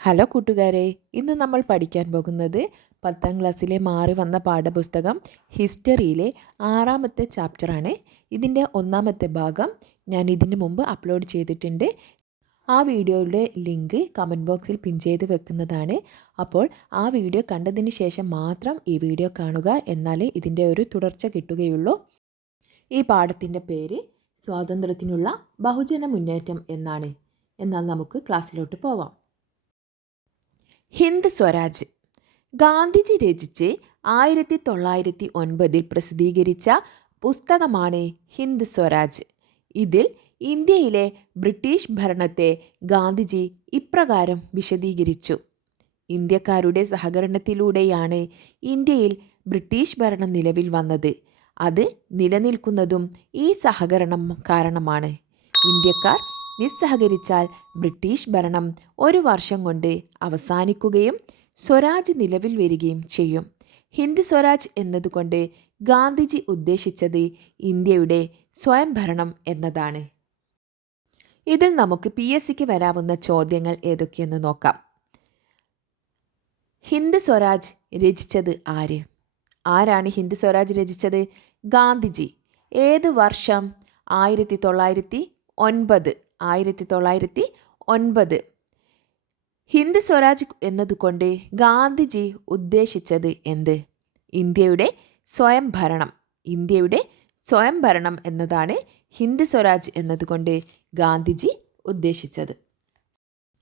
Hello കൂട്ടുകാരെ ഇന്ന് നമ്മൾ പഠിക്കാൻ പോകുന്നത് പത്താം ക്ലാസ്സിലെ മാറി വന്ന പാഠപുസ്തകം ഹിസ്റ്ററിയിലെ ആറാമത്തെ ചാപ്റ്ററാണ്. ഇതിന്റെ ഒന്നാമത്തെ ഭാഗം ഞാൻ ഇതിന് മുമ്പ് അപ്ലോഡ് ചെയ്തിട്ടുണ്ട്. ആ വീഡിയോയുടെ ലിങ്ക് കമന്റ് ബോക്സിൽ പിൻ ചെയ്ത് വെക്കുന്നതാണ്. അപ്പോൾ ആ വീഡിയോ കണ്ടതിന് ശേഷം മാത്രം ഈ വീഡിയോ കാണുക എന്നാലേ ഇതിന്റെ ഒരു തുടർച്ച കിട്ടുകയുള്ളൂ. ഈ പാഠത്തിന്റെ പേര് സ്വാതന്ത്ര്യത്തിനുള്ള ബഹുജന മുന്നേറ്റം എന്നാണ്. എന്നാൽ നമുക്ക് ക്ലാസ്സിലോട്ട് പോവാം. ഹിന്ദ് സ്വരാജ്. ഗാന്ധിജി രചിച്ച് ആയിരത്തി തൊള്ളായിരത്തി ഒൻപതിൽ പ്രസിദ്ധീകരിച്ച പുസ്തകമാണ് ഹിന്ദ് സ്വരാജ്. ഇതിൽ ഇന്ത്യയിലെ ബ്രിട്ടീഷ് ഭരണത്തെ ഗാന്ധിജി ഇപ്രകാരം വിശദീകരിച്ചു. ഇന്ത്യക്കാരുടെ സഹകരണത്തിലൂടെയാണ് ഇന്ത്യയിൽ ബ്രിട്ടീഷ് ഭരണം നിലവിൽ വന്നത്. അത് നിലനിൽക്കുന്നതും ഈ സഹകരണം കാരണമാണ്. ഇന്ത്യക്കാർ നിസ്സഹകരിച്ചാൽ ബ്രിട്ടീഷ് ഭരണം ഒരു വർഷം കൊണ്ട് അവസാനിക്കുകയും സ്വരാജ് നിലവിൽ വരികയും ചെയ്യും. ഹിന്ദ് സ്വരാജ് എന്നതുകൊണ്ട് ഗാന്ധിജി ഉദ്ദേശിച്ചത് ഇന്ത്യയുടെ സ്വയംഭരണം എന്നതാണ്. ഇതിൽ നമുക്ക് പി എസ് സിക്ക് വരാവുന്ന ചോദ്യങ്ങൾ ഏതൊക്കെയെന്ന് നോക്കാം. ഹിന്ദ് സ്വരാജ് രചിച്ചത് ആര്? ആരാണ് ഹിന്ദ് സ്വരാജ് രചിച്ചത്? ഗാന്ധിജി. ഏത് വർഷം? ആയിരത്തി തൊള്ളായിരത്തി ഒൻപത്. ആയിരത്തി തൊള്ളായിരത്തി ഒൻപത് ഹിന്ദ് സ്വരാജ് എന്നതുകൊണ്ട് ഗാന്ധിജി ഉദ്ദേശിച്ചത് എന്ത്? ഇന്ത്യയുടെ സ്വയംഭരണം. ഇന്ത്യയുടെ സ്വയംഭരണം എന്നതാണ് ഹിന്ദ് സ്വരാജ് എന്നതുകൊണ്ട് ഗാന്ധിജി ഉദ്ദേശിച്ചത്.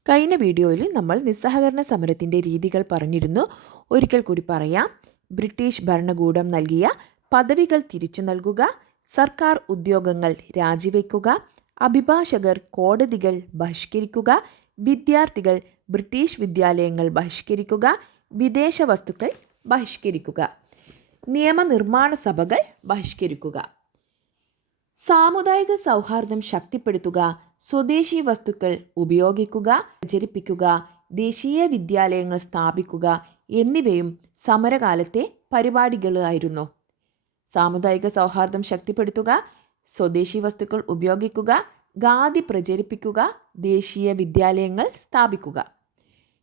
കഴിഞ്ഞ വീഡിയോയിൽ നമ്മൾ നിസ്സഹകരണ സമരത്തിന്റെ രീതികൾ പറഞ്ഞിരുന്നു. ഒരിക്കൽ കൂടി പറയാം. ബ്രിട്ടീഷ് ഭരണകൂടം നൽകിയ പദവികൾ തിരിച്ചു നൽകുക സർക്കാർ ഉദ്യോഗങ്ങൾ രാജിവെക്കുക അഭിഭാഷകർ കോടതികൾ ബഹിഷ്കരിക്കുക വിദ്യാർത്ഥികൾ ബ്രിട്ടീഷ് വിദ്യാലയങ്ങൾ ബഹിഷ്കരിക്കുക വിദേശ വസ്തുക്കൾ ബഹിഷ്കരിക്കുക നിയമനിർമ്മാണ സഭകൾ ബഹിഷ്കരിക്കുക. സാമുദായിക സൗഹാർദ്ദം ശക്തിപ്പെടുത്തുക സ്വദേശി വസ്തുക്കൾ ഉപയോഗിക്കുക പ്രചരിപ്പിക്കുക ദേശീയ വിദ്യാലയങ്ങൾ സ്ഥാപിക്കുക എന്നിവയും സമരകാലത്തെ പരിപാടികളായിരുന്നു. സാമുദായിക സൗഹാർദ്ദം ശക്തിപ്പെടുത്തുക സ്വദേശി വസ്തുക്കൾ ഉപയോഗിക്കുക ഖാദി പ്രചരിപ്പിക്കുക ദേശീയ വിദ്യാലയങ്ങൾ സ്ഥാപിക്കുക.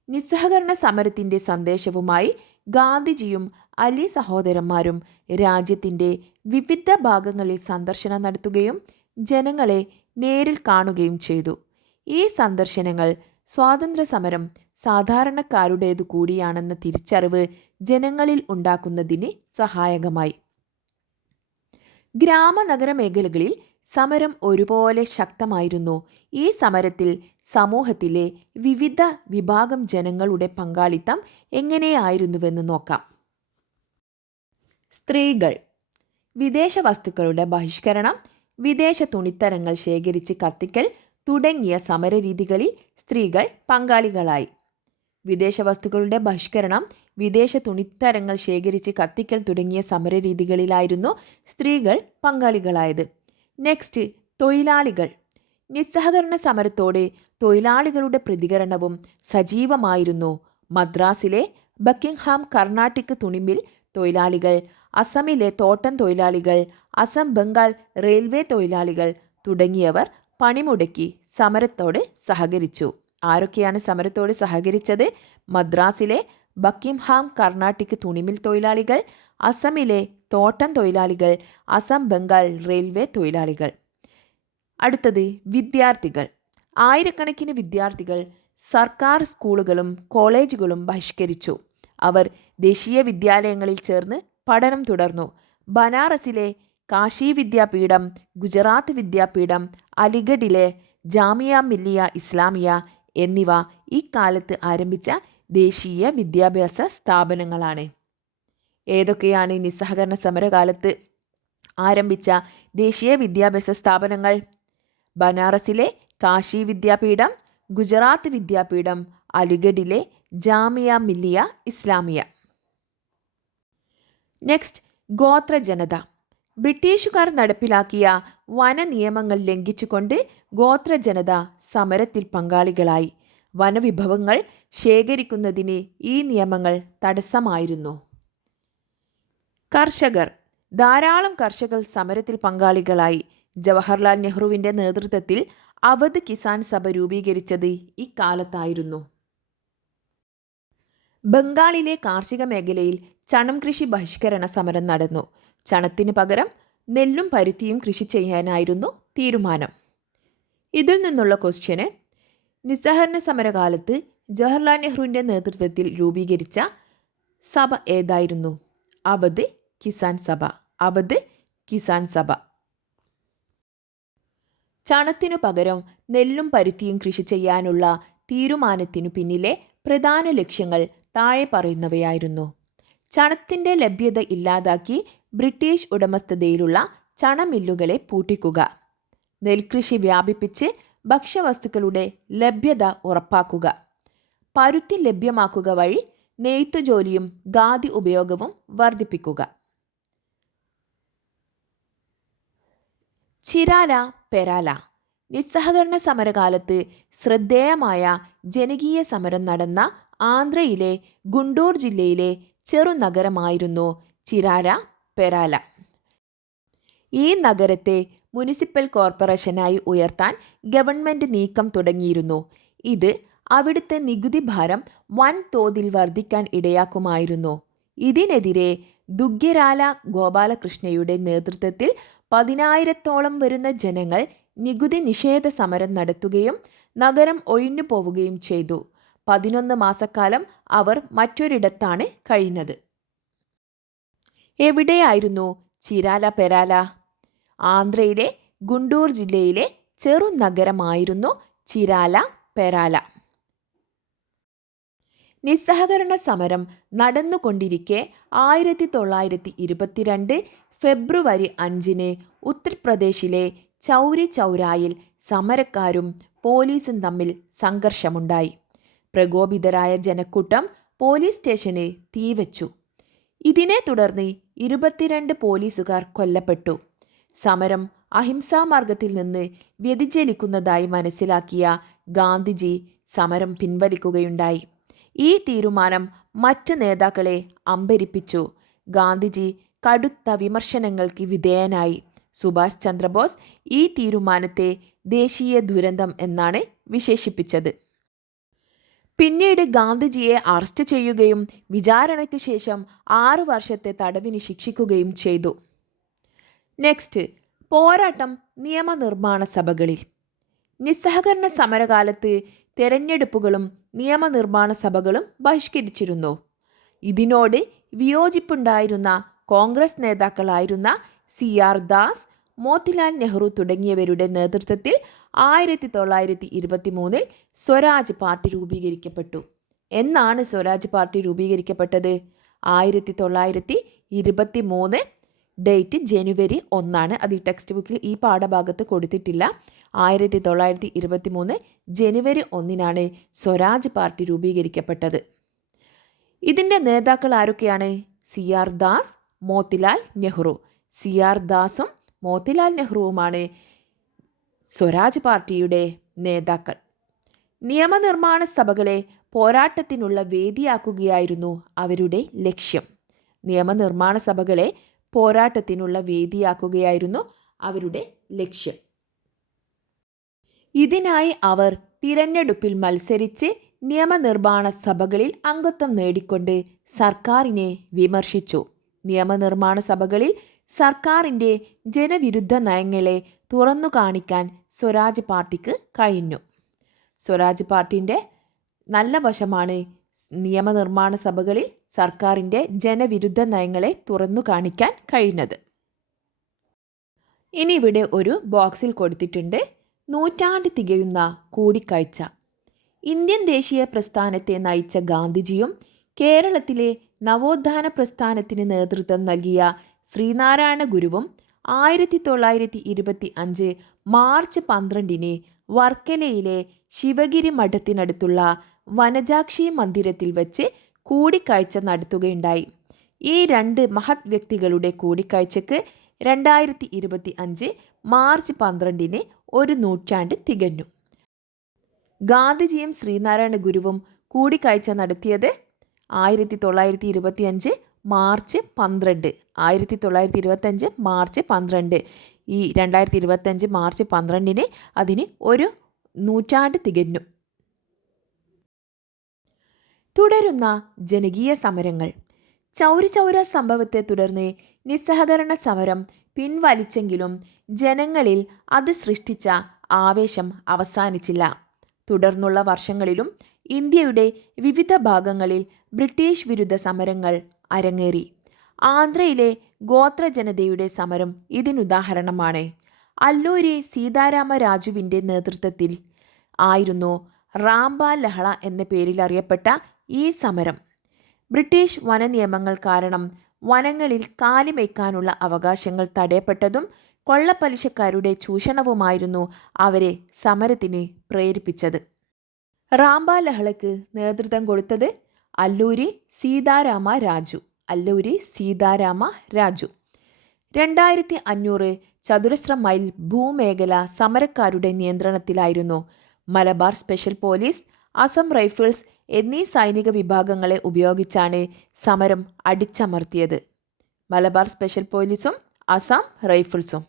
നിസ്സഹകരണ സമരത്തിന്റെ സന്ദേശവുമായി ഗാന്ധിജിയും അലി സഹോദരന്മാരും രാജ്യത്തിന്റെ വിവിധ ഭാഗങ്ങളിൽ സന്ദർശനം നടത്തുകയും ജനങ്ങളെ നേരിൽ കാണുകയും ചെയ്തു. ഈ സന്ദർശനങ്ങൾ സ്വാതന്ത്ര്യ സമരം സാധാരണക്കാരുടേതു കൂടിയാണെന്ന തിരിച്ചറിവ് ജനങ്ങളിൽ ഉണ്ടാക്കുന്നതിന് സഹായകമായി. ഗ്രാമനഗര മേഖലകളിൽ സമരം ഒരുപോലെ ശക്തമായിരുന്നു. ഈ സമരത്തിൽ സമൂഹത്തിലെ വിവിധ വിഭാഗം ജനങ്ങളുടെ പങ്കാളിത്തം എങ്ങനെയായിരുന്നുവെന്ന് നോക്കാം. സ്ത്രീകൾ. വിദേശ വസ്തുക്കളുടെ ബഹിഷ്കരണം വിദേശ തുണിത്തരങ്ങൾ ശേഖരിച്ച് കത്തിക്കൽ തുടങ്ങിയ സമരരീതികളിൽ സ്ത്രീകൾ പങ്കാളികളായി. വിദേശ വസ്തുക്കളുടെ ബഹിഷ്കരണം വിദേശ തുണിത്തരങ്ങൾ ശേഖരിച്ച് കത്തിക്കൽ തുടങ്ങിയ സമര രീതികളിലായിരുന്നു സ്ത്രീകൾ പങ്കാളികളായത്. നെക്സ്റ്റ് തൊഴിലാളികൾ. നിസ്സഹകരണ സമരത്തോടെ തൊഴിലാളികളുടെ പ്രതികരണവും സജീവമായിരുന്നു. മദ്രാസിലെ ബക്കിംഗ്ഹാം കർണാട്ടിക് തുണിമിൽ തൊഴിലാളികൾ അസമിലെ തോട്ടം തൊഴിലാളികൾ അസം ബംഗാൾ റെയിൽവേ തൊഴിലാളികൾ തുടങ്ങിയവർ പണിമുടക്കി സമരത്തോട് സഹകരിച്ചു. ആരൊക്കെയാണ് സമരത്തോട് സഹകരിച്ചത്? മദ്രാസിലെ ബക്കിംഹാം കർണാട്ടിക് തുണിമിൽ തൊഴിലാളികൾ അസമിലെ തോട്ടം തൊഴിലാളികൾ അസം ബംഗാൾ റെയിൽവേ തൊഴിലാളികൾ. അടുത്തത് വിദ്യാർത്ഥികൾ. ആയിരക്കണക്കിന് വിദ്യാർത്ഥികൾ സർക്കാർ സ്കൂളുകളും കോളേജുകളും ബഹിഷ്കരിച്ചു. അവർ ദേശീയ വിദ്യാലയങ്ങളിൽ ചേർന്ന് പഠനം തുടർന്നു. ബനാറസിലെ കാശി വിദ്യാപീഠം ഗുജറാത്ത് വിദ്യാപീഠം അലിഗഡിലെ ജാമിയ മില്ലിയ ഇസ്ലാമിയ എന്നിവ ഇക്കാലത്ത് ആരംഭിച്ച ദേശീയ വിദ്യാഭ്യാസ സ്ഥാപനങ്ങളാണ്. ഏതൊക്കെയാണ് നിസ്സഹകരണ സമരകാലത്ത് ആരംഭിച്ച ദേശീയ വിദ്യാഭ്യാസ സ്ഥാപനങ്ങൾ? ബനാറസിലെ കാശി വിദ്യാപീഠം ഗുജറാത്ത് വിദ്യാപീഠം അലിഗഡിലെ ജാമിയ മില്ലിയ ഇസ്ലാമിയ. നെക്സ്റ്റ് ഗോത്ര ജനത. ബ്രിട്ടീഷുകാർ നടപ്പിലാക്കിയ വനനിയമങ്ങൾ ലംഘിച്ചുകൊണ്ട് ഗോത്ര ജനത സമരത്തിൽ പങ്കാളികളായി. വനവിഭവങ്ങൾ ശേഖരിക്കുന്നതിന് ഈ നിയമങ്ങൾ തടസ്സമായിരുന്നു. കർഷകർ. ധാരാളം കർഷകർ സമരത്തിൽ പങ്കാളികളായി. ജവഹർലാൽ നെഹ്റുവിന്റെ നേതൃത്വത്തിൽ അവധ് കിസാൻ സഭ രൂപീകരിച്ചത് ഇക്കാലത്തായിരുന്നു. ബംഗാളിലെ കാർഷിക മേഖലയിൽ ചണം കൃഷി ബഹിഷ്കരണ സമരം നടന്നു. ചണത്തിന് പകരം നെല്ലും പരുത്തിയും കൃഷി ചെയ്യാനായിരുന്നു തീരുമാനം. ഇതിൽ നിന്നുള്ള ക്വസ്റ്റ്യന് നിസ്സഹരണ സമരകാലത്ത് ജവഹർലാൽ നെഹ്റുവിന്റെ നേതൃത്വത്തിൽ രൂപീകരിച്ച സഭ ഏതായിരുന്നു? അവധ് കിസാൻ സഭ. അവധ് കിസാൻ സഭ. ചണത്തിനു പകരം നെല്ലും പരുത്തിയും കൃഷി ചെയ്യാനുള്ള തീരുമാനത്തിനു പിന്നിലെ പ്രധാന ലക്ഷ്യങ്ങൾ താഴെ പറയുന്നവയായിരുന്നു. ചണത്തിന്റെ ലഭ്യത ഇല്ലാതാക്കി ബ്രിട്ടീഷ് ഉടമസ്ഥതയിലുള്ള ചണമില്ലുകളെ പൂട്ടിക്കുക. നെൽകൃഷി വ്യാപിപ്പിച്ച് ഭക്ഷ്യവസ്തുക്കളുടെ ലഭ്യത ഉറപ്പാക്കുക. പരുത്തി ലഭ്യമാക്കുക വഴി നെയ്ത്തു ജോലിയും ഖാദി ഉപയോഗവും വർദ്ധിപ്പിക്കുക. ചിരാല പെരാല. നിസ്സഹകരണ സമരകാലത്ത് ശ്രദ്ധേയമായ ജനകീയ സമരം നടന്ന ആന്ധ്രയിലെ ഗുണ്ടൂർ ജില്ലയിലെ ചെറുനഗരമായിരുന്നു ചിരാല പെരാല. ഈ നഗരത്തെ മുനിസിപ്പൽ കോർപ്പറേഷനായി ഉയർത്താൻ ഗവൺമെന്റ് നീക്കം തുടങ്ങിയിരുന്നു. ഇത് അവിടുത്തെ നികുതി ഭാരം വൻതോതിൽ വർദ്ധിക്കാൻ ഇടയാക്കുമായിരുന്നു. ഇതിനെതിരെ ദുഗ്ഗ്യരാല ഗോപാലകൃഷ്ണയുടെ നേതൃത്വത്തിൽ പതിനായിരത്തോളം വരുന്ന ജനങ്ങൾ നികുതി നിഷേധ സമരം നടത്തുകയും നഗരം ഒഴിഞ്ഞു പോവുകയും ചെയ്തു. പതിനൊന്ന് മാസക്കാലം അവർ മറ്റൊരിടത്താണ് കഴിഞ്ഞത് എവിടെയായിരുന്നു ചിരാല പെരാല? ആന്ധ്രയിലെ ഗുണ്ടൂർ ജില്ലയിലെ ചെറുനഗരമായിരുന്നു ചിരാല പെരാല. നിസ്സഹകരണ സമരം നടന്നുകൊണ്ടിരിക്കെ ആയിരത്തി തൊള്ളായിരത്തി ഇരുപത്തിരണ്ട് ഫെബ്രുവരി അഞ്ചിന് ഉത്തർപ്രദേശിലെ ചൗരി ചൗരായിൽ സമരക്കാരും പോലീസും തമ്മിൽ സംഘർഷമുണ്ടായി. പ്രകോപിതരായ ജനക്കൂട്ടം പോലീസ് സ്റ്റേഷന് തീവച്ചു. ഇതിനെ തുടർന്ന് ഇരുപത്തിരണ്ട് പോലീസുകാർ കൊല്ലപ്പെട്ടു. സമരം അഹിംസാമാർഗത്തിൽ നിന്ന് വ്യതിചലിക്കുന്നതായി മനസ്സിലാക്കിയ ഗാന്ധിജി സമരം പിൻവലിക്കുകയുണ്ടായി. ഈ തീരുമാനം മറ്റ് നേതാക്കളെ അമ്പരിപ്പിച്ചു. ഗാന്ധിജി കടുത്ത വിമർശനങ്ങൾക്ക് വിധേയനായി. സുഭാഷ് ചന്ദ്രബോസ് ഈ തീരുമാനത്തെ ദേശീയ ദുരന്തം എന്നാണ് വിശേഷിപ്പിച്ചത്. പിന്നീട് ഗാന്ധിജിയെ അറസ്റ്റ് ചെയ്യുകയും വിചാരണയ്ക്ക് ശേഷം ആറു വർഷത്തെ തടവിന് ശിക്ഷിക്കുകയും ചെയ്തു. നെക്സ്റ്റ് പോരാട്ടം നിയമനിർമ്മാണ സഭകളിൽ. നിസ്സഹകരണ സമരകാലത്ത് തെരഞ്ഞെടുപ്പുകളും നിയമനിർമ്മാണ സഭകളും ബഹിഷ്കരിച്ചിരുന്നു. ഇതിനോട് വിയോജിപ്പുണ്ടായിരുന്ന കോൺഗ്രസ് നേതാക്കളായിരുന്ന സി ആർ ദാസ് മോത്തിലാൽ നെഹ്റു തുടങ്ങിയവരുടെ നേതൃത്വത്തിൽ ആയിരത്തി തൊള്ളായിരത്തി ഇരുപത്തി മൂന്നിൽ സ്വരാജ് പാർട്ടി രൂപീകരിക്കപ്പെട്ടു. എന്നാണ് സ്വരാജ് പാർട്ടി രൂപീകരിക്കപ്പെട്ടത്? ആയിരത്തി തൊള്ളായിരത്തി ഇരുപത്തി മൂന്ന് ഡേറ്റ് ജനുവരി ഒന്നാണ്. അത് ഈ ടെക്സ്റ്റ് ബുക്കിൽ ഈ പാഠഭാഗത്ത് കൊടുത്തിട്ടില്ല. ആയിരത്തി തൊള്ളായിരത്തി ഇരുപത്തി മൂന്ന് ജനുവരി ഒന്നിനാണ് സ്വരാജ് പാർട്ടി രൂപീകരിക്കപ്പെട്ടത്. ഇതിന്റെ നേതാക്കൾ ആരൊക്കെയാണ്? C R Das Motilal Nehru. C R ദാസും Motilal നെഹ്റുവുമാണ് സ്വരാജ് പാർട്ടിയുടെ നേതാക്കൾ. നിയമനിർമ്മാണ സഭകളെ പോരാട്ടത്തിനുള്ള വേദിയാക്കുകയായിരുന്നു അവരുടെ ലക്ഷ്യം. നിയമനിർമ്മാണ സഭകളെ പോരാട്ടത്തിനുള്ള വേദിയാക്കുകയായിരുന്നു അവരുടെ ലക്ഷ്യം. ഇതിനായി അവർ തിരഞ്ഞെടുപ്പിൽ മത്സരിച്ച് നിയമനിർമ്മാണ സഭകളിൽ അംഗത്വം നേടിക്കൊണ്ട് സർക്കാരിനെ വിമർശിച്ചു. നിയമനിർമ്മാണ സഭകളിൽ സർക്കാരിന്റെ ജനവിരുദ്ധ നയങ്ങളെ തുറന്നു കാണിക്കാൻ സ്വരാജ് പാർട്ടിക്ക് കഴിഞ്ഞു. സ്വരാജ് പാർട്ടിന്റെ നല്ല വശമാണ് നിയമനിർമ്മാണ സഭകളിൽ സർക്കാരിന്റെ ജനവിരുദ്ധ നയങ്ങളെ തുറന്നു കാണിക്കാൻ കഴിഞ്ഞത്. ഇനി ഇവിടെ ഒരു ബോക്സിൽ കൊടുത്തിട്ടുണ്ട് നൂറ്റാണ്ട് തികയുന്ന കൂടിക്കാഴ്ച. ഇന്ത്യൻ ദേശീയ പ്രസ്ഥാനത്തെ നയിച്ച ഗാന്ധിജിയും കേരളത്തിലെ നവോത്ഥാന പ്രസ്ഥാനത്തിന് നേതൃത്വം നൽകിയ ശ്രീനാരായണ ഗുരുവും ആയിരത്തി തൊള്ളായിരത്തി ഇരുപത്തി അഞ്ച് മാർച്ച് പന്ത്രണ്ടിന് വർക്കലയിലെ ശിവഗിരി മഠത്തിനടുത്തുള്ള വനജാക്ഷി മന്ദിരത്തിൽ വച്ച് കൂടിക്കാഴ്ച നടത്തുകയുണ്ടായി. ഈ രണ്ട് മഹത് വ്യക്തികളുടെ കൂടിക്കാഴ്ചക്ക് രണ്ടായിരത്തി ഇരുപത്തി അഞ്ച് മാർച്ച് പന്ത്രണ്ടിന് ഒരു നൂറ്റാണ്ട് തികഞ്ഞു. ഗാന്ധിജിയും ശ്രീനാരായണ ഗുരുവും കൂടിക്കാഴ്ച നടത്തിയത് ആയിരത്തി തൊള്ളായിരത്തി ഇരുപത്തി അഞ്ച് മാർച്ച് പന്ത്രണ്ട്. ആയിരത്തി തൊള്ളായിരത്തി ഇരുപത്തഞ്ച് മാർച്ച് പന്ത്രണ്ട്. ഈ രണ്ടായിരത്തി ഇരുപത്തഞ്ച് മാർച്ച് പന്ത്രണ്ടിന് അതിന് ഒരു നൂറ്റാണ്ട് തികഞ്ഞു. തുടരുന്ന ജനകീയ സമരങ്ങൾ. ചൗരി ചൗര സംഭവത്തെ തുടർന്ന് നിസ്സഹകരണ സമരം പിൻവലിച്ചെങ്കിലും ജനങ്ങളിൽ അത് സൃഷ്ടിച്ച ആവേശം അവസാനിച്ചില്ല. തുടർന്നുള്ള വർഷങ്ങളിലും ഇന്ത്യയുടെ വിവിധ ഭാഗങ്ങളിൽ ബ്രിട്ടീഷ് വിരുദ്ധ സമരങ്ങൾ അരങ്ങേറി. ആന്ധ്രയിലെ ഗോത്ര ജനതയുടെ സമരം ഇതിനുദാഹരണമാണ്. അല്ലൂരി സീതാരാമ രാജുവിന്റെ നേതൃത്വത്തിൽ ആയിരുന്നു റാംബ ലഹള എന്ന പേരിൽ അറിയപ്പെട്ട ഈ സമരം. ബ്രിട്ടീഷ് വനനിയമങ്ങൾ കാരണം വനങ്ങളിൽ കാലിമേക്കാനുള്ള അവകാശങ്ങൾ തടയപ്പെട്ടതും കൊള്ളപ്പലിശക്കാരുടെ ചൂഷണവുമായിരുന്നു അവരെ സമരത്തിന് പ്രേരിപ്പിച്ചത്. റാംബ ലഹളയ്ക്ക് നേതൃത്വം കൊടുത്തത് അല്ലൂരി സീതാരാമ രാജു. അല്ലൂരി സീതാരാമ രാജു. രണ്ടായിരത്തി അഞ്ഞൂറ് ചതുരശ്ര മൈൽ ഭൂമേഖല സമരക്കാരുടെ നിയന്ത്രണത്തിലായിരുന്നു Malabar special police Assam rifles എന്നീ സൈനിക വിഭാഗങ്ങളെ ഉപയോഗിച്ചാണ് സമരം അടിച്ചമർത്തിയത്. മലബാർ സ്പെഷ്യൽ പോലീസും അസം റൈഫിൾസും.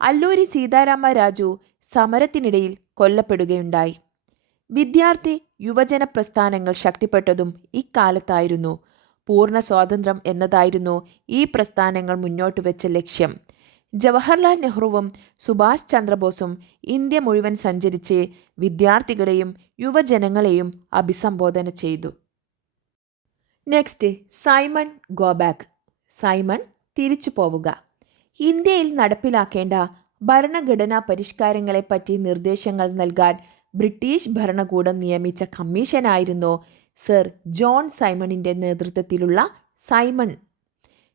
അല്ലൂരി സീതാരാമ രാജു സമരത്തിനിടയിൽ കൊല്ലപ്പെടുകയുണ്ടായി. വിദ്യാർത്ഥി യുവജന പ്രസ്ഥാനങ്ങൾ ശക്തിപ്പെട്ടതും ഇക്കാലത്തായിരുന്നു. പൂർണ സ്വാതന്ത്ര്യം എന്നതായിരുന്നു ഈ പ്രസ്ഥാനങ്ങൾ മുന്നോട്ട് വെച്ച ലക്ഷ്യം. ജവഹർലാൽ നെഹ്റുവും സുഭാഷ് ചന്ദ്രബോസും ഇന്ത്യ മുഴുവൻ സഞ്ചരിച്ച് വിദ്യാർത്ഥികളെയും യുവജനങ്ങളെയും അഭിസംബോധന ചെയ്തു. നെക്സ്റ്റ് സൈമൺ ഗോബാക്ക് സൈമൺ തിരിച്ചു പോവുക. ഇന്ത്യയിൽ നടപ്പിലാക്കേണ്ട ഭരണഘടനാ പരിഷ്കാരങ്ങളെപ്പറ്റി നിർദ്ദേശങ്ങൾ നൽകാൻ ബ്രിട്ടീഷ് ഭരണകൂടം നിയമിച്ച കമ്മീഷനായിരുന്നു സർ ജോൺ സൈമണിന്റെ നേതൃത്വത്തിലുള്ള സൈമൺ.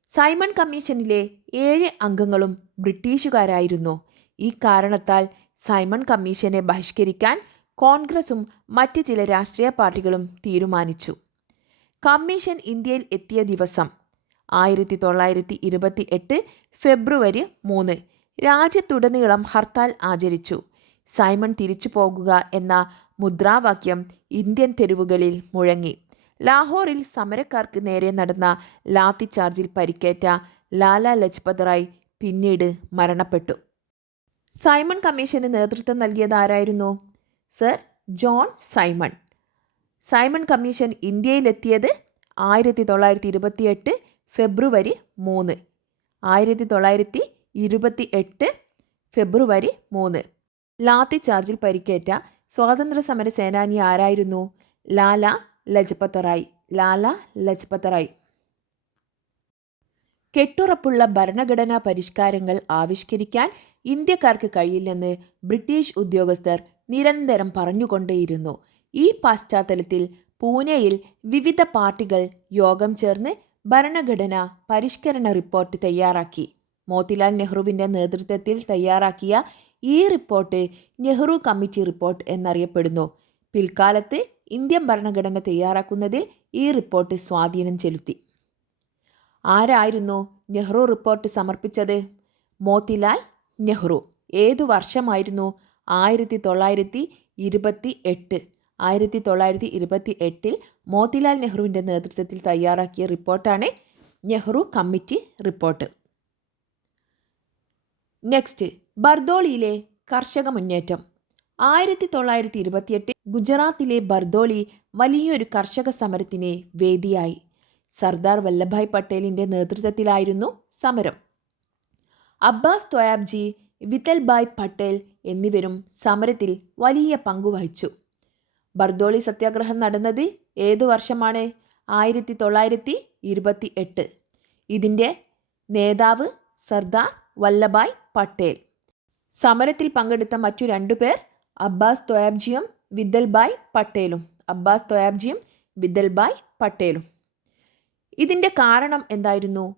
സൈമൺ കമ്മീഷനിലെ ഏഴ് അംഗങ്ങളും ബ്രിട്ടീഷുകാരായിരുന്നു. ഈ കാരണത്താൽ സൈമൺ കമ്മീഷനെ ബഹിഷ്കരിക്കാൻ കോൺഗ്രസും മറ്റ് ചില രാഷ്ട്രീയ പാർട്ടികളും തീരുമാനിച്ചു. കമ്മീഷൻ ഇന്ത്യയിൽ എത്തിയ ദിവസം ആയിരത്തി തൊള്ളായിരത്തി ഇരുപത്തി എട്ട് ഫെബ്രുവരി മൂന്ന് രാജ്യത്തുടനീളം ഹർത്താൽ ആചരിച്ചു. സൈമൺ തിരിച്ചു പോകുക എന്ന മുദ്രാവാക്യം ഇന്ത്യൻ തെരുവുകളിൽ മുഴങ്ങി. ലാഹോറിൽ സമരക്കാർക്ക് നേരെ നടന്ന ലാത്തിചാർജിൽ പരിക്കേറ്റ ലാല ലജ്പത് റായ് പിന്നീട് മരണപ്പെട്ടു. സൈമൺ കമ്മീഷന് നേതൃത്വം നൽകിയത് ആരായിരുന്നു? Sir John Simon. Simon commission ഇന്ത്യയിലെത്തിയത് ആയിരത്തി തൊള്ളായിരത്തി ഇരുപത്തി എട്ട് ഫെബ്രുവരി മൂന്ന്. ആയിരത്തി തൊള്ളായിരത്തി ഇരുപത്തി എട്ട് ഫെബ്രുവരി മൂന്ന്. ലാത്തി ചാർജിൽ പരിക്കേറ്റ സ്വാതന്ത്ര്യ സമര സേനാനി ആരായിരുന്നു? ലാല ലജ്പത് റായ് ലാല ലജ്പത് റായ് കെട്ടുറപ്പുള്ള ഭരണഘടനാ പരിഷ്കാരങ്ങൾ ആവിഷ്കരിക്കാൻ ഇന്ത്യക്കാർക്ക് കഴിയില്ലെന്ന് ബ്രിട്ടീഷ് ഉദ്യോഗസ്ഥർ നിരന്തരം പറഞ്ഞുകൊണ്ടേയിരുന്നു. ഈ പശ്ചാത്തലത്തിൽ പൂനെയിൽ വിവിധ പാർട്ടികൾ യോഗം ചേർന്ന് ഭരണഘടന പരിഷ്കരണ റിപ്പോർട്ട് തയ്യാറാക്കി. മോത്തിലാൽ നെഹ്റുവിന്റെ നേതൃത്വത്തിൽ തയ്യാറാക്കിയ ഈ റിപ്പോർട്ട് നെഹ്റു കമ്മിറ്റി റിപ്പോർട്ട് എന്നറിയപ്പെടുന്നു. പിൽക്കാലത്ത് ഇന്ത്യൻ ഭരണഘടന തയ്യാറാക്കുന്നതിൽ ഈ റിപ്പോർട്ട് സ്വാധീനം ചെലുത്തി. ആരായിരുന്നു നെഹ്റു റിപ്പോർട്ട് സമർപ്പിച്ചത്? മോത്തിലാൽ നെഹ്റു. ഏതു വർഷമായിരുന്നു? ആയിരത്തി തൊള്ളായിരത്തി ഇരുപത്തി എട്ട് ആയിരത്തി തൊള്ളായിരത്തി ഇരുപത്തി എട്ടിൽ മോത്തിലാൽ നെഹ്റുവിന്റെ നേതൃത്വത്തിൽ തയ്യാറാക്കിയ റിപ്പോർട്ടാണ് നെഹ്റു കമ്മിറ്റി റിപ്പോർട്ട്. നെക്സ്റ്റ് ബർദോളിയിലെ കർഷക മുന്നേറ്റം. ആയിരത്തി തൊള്ളായിരത്തി ഇരുപത്തിയെട്ട് ഗുജറാത്തിലെ ബർദോളി വലിയൊരു കർഷക സമരത്തിന് വേദിയായി. സർദാർ വല്ലഭായ് പട്ടേലിന്റെ നേതൃത്വത്തിലായിരുന്നു സമരം. അബ്ബാസ് തോയാബ്ജി വിത്തൽഭായ് പട്ടേൽ എന്നിവരും സമരത്തിൽ വലിയ പങ്കുവഹിച്ചു ബർദോളി സത്യാഗ്രഹം നടന്നത് ഏതു വർഷമാണ്? ആയിരത്തി തൊള്ളായിരത്തി ഇരുപത്തി എട്ട് ഇതിന്റെ നേതാവ് സർദാർ വല്ലഭായ് പട്ടേൽ. സമരത്തിൽ പങ്കെടുത്ത മറ്റു രണ്ടു പേർ അബ്ബാസ് തൊയാബ്ജിയും വിദ്ദൽബായ് പട്ടേലും. അബ്ബാസ് തൊയാബ്ജിയും വിദ്ദൽബായ് പട്ടേലും. ഇതിന്റെ കാരണം എന്തായിരുന്നു?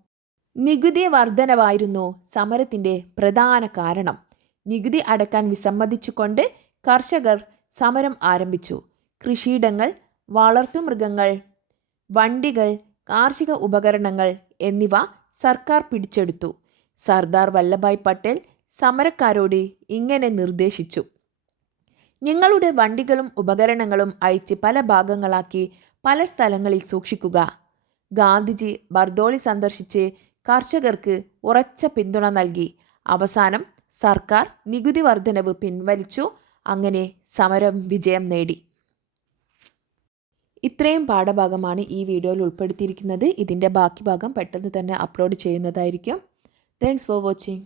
നികുതി വർധനവായിരുന്നു സമരത്തിന്റെ പ്രധാന കാരണം. നികുതി അടക്കാൻ വിസമ്മതിച്ചുകൊണ്ട് കർഷകർ സമരം ആരംഭിച്ചു. കൃഷിയിടങ്ങൾ വളർത്തുമൃഗങ്ങൾ വണ്ടികൾ കാർഷിക ഉപകരണങ്ങൾ എന്നിവ സർക്കാർ പിടിച്ചെടുത്തു. സർദാർ വല്ലഭായ് പട്ടേൽ സമരക്കാരോട് ഇങ്ങനെ നിർദ്ദേശിച്ചു. ഞങ്ങളുടെ വണ്ടികളും ഉപകരണങ്ങളും അയച്ച് പല ഭാഗങ്ങളാക്കി പല സ്ഥലങ്ങളിൽ സൂക്ഷിക്കുക. ഗാന്ധിജി ബർദോളി സന്ദർശിച്ച് കർഷകർക്ക് ഉറച്ച പിന്തുണ നൽകി. അവസാനം സർക്കാർ നികുതി വർധനവ് പിൻവലിച്ചു. അങ്ങനെ സമരം വിജയം നേടി. ഇത്രയും പാഠഭാഗമാണ് ഈ വീഡിയോയിൽ ഉൾപ്പെടുത്തിയിരിക്കുന്നത്. ഇതിന്റെ ബാക്കി ഭാഗം പെട്ടെന്ന് തന്നെ അപ്ലോഡ് ചെയ്യുന്നതായിരിക്കും. Thanks for watching